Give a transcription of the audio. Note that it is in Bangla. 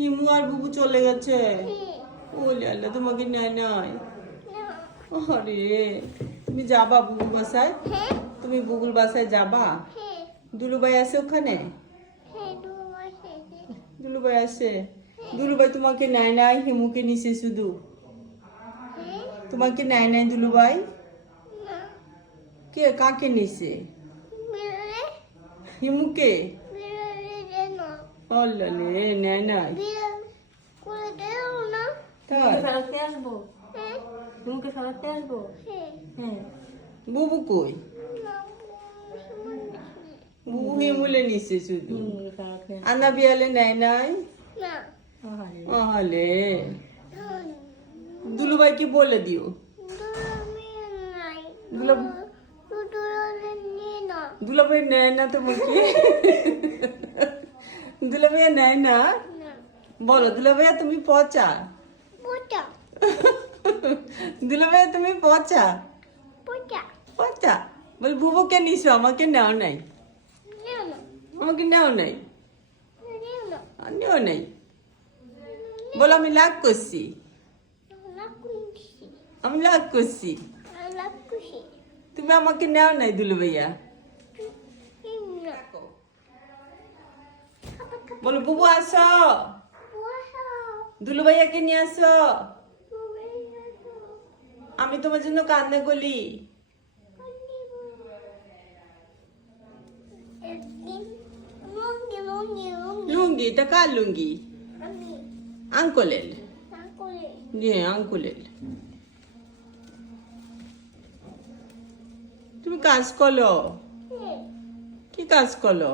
হিমু আর বুবু চলে গেছে। ওলে আল্লাহ, তোমাকে নেয় নাই? আরে তুমি যাবা বুবুর বাসায়? তুমি বুবুর বাসায় যাবা? দুলুভাই আছে ওখানে? দুলুভাই আছে? দুলুভাই তোমাকে নেয় নাই, হিমুকে নিছে শুধু? তোমাকে নেয় নাই দুলুভাই? কে কাকে নিছে? হিমুকে? অল্লালে নেয় নাই? বুবু কই? বুবু হিমুলে নিছে শুধু, আন্না বিয়ালে নেয় নাই? আহালে দুলুভাই কি বলে দিও? দুলাভাই নেয় না তোমাকে? দুলাভাইয়া নেয় না? বলো দুলাভাইয়া তুমি পচা। দুলাভাইয়া তুমি পচা। পচা বল, বুবুকে নিছো, আমাকে নেও নাই? আমাকে নেও নাই? নেও নাই? বল আমি লাগ করছি, আমি লাগ করছি, তুমি আমাকে নেও নাই দুলুভাইয়া? বলো বুবু আসো, দুলুভাইয়াকে নিয়ে আসো, আমি তোমার জন্য কান্না করি। লুঙ্গি, এটা কার লুঙ্গি? আঙ্কলের। আঙ্কুলের। তুমি কাজ করো? কি কাজ করো?